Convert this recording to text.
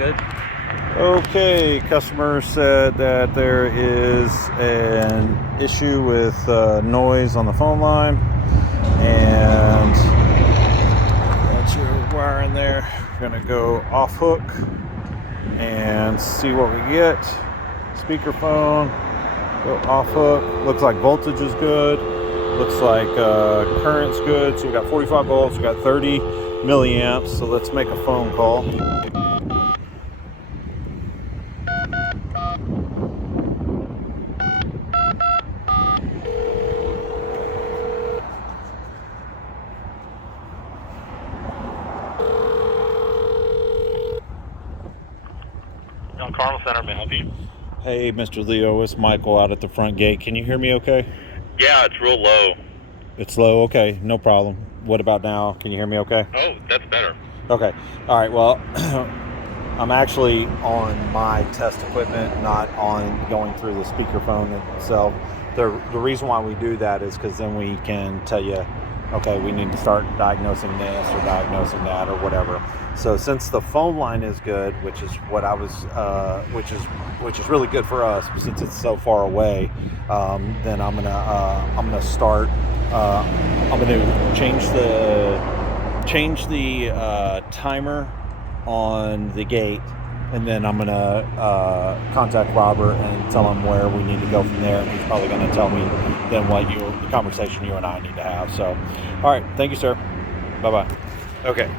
good. Okay, customer said that there is an issue with noise on the phone line, and that's your wire in there. We're gonna go off hook and see what we get. Speakerphone, go off hook. Looks like voltage is good. Looks like current's good. So we got 45 volts, we got 30 milliamps. So let's make a phone call. Carl Center, may I help you? Hey, Mr. Leo, it's Michael out at the front gate. Can you hear me okay? Yeah, it's real low. It's low? Okay, no problem. What about now? Can you hear me okay? Oh, that's better. Okay. All right, well, I'm actually on my test equipment, not on going through the speakerphone itself. The reason why we do that is because then we can tell you, okay, we need to start diagnosing this or diagnosing that or whatever. So since the phone line is good, which is what I was, which is really good for us since it's so far away, then I'm gonna start. I'm gonna change the timer on the gate, and then I'm gonna contact Robert and tell him where we need to go from there. And he's probably gonna tell me then the conversation you and I need to have. So, all right, thank you, sir. Bye bye. Okay.